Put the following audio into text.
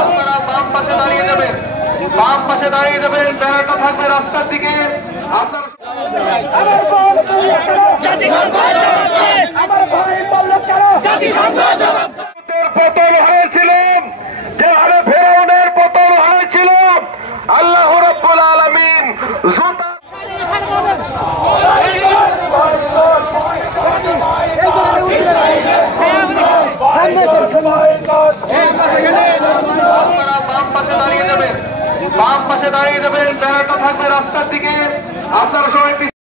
আপনারা বাম পাশে দাঁড়িয়ে যাবেন, বাম পাশে দাঁড়িয়ে যাবেন, ব্যানারটা থাকবে রাস্তার দিকে। আপনার পতন হয়েছিলাম, যেভাবে ফেরাউনের পতন হয়েছিল, আল্লাহ রাব্বুল আলামিন জুতা বাম পাশে দাঁড়িয়ে যাবেন, ব্যানারটা থাকবে রাস্তার দিকে। আপনারা সবাই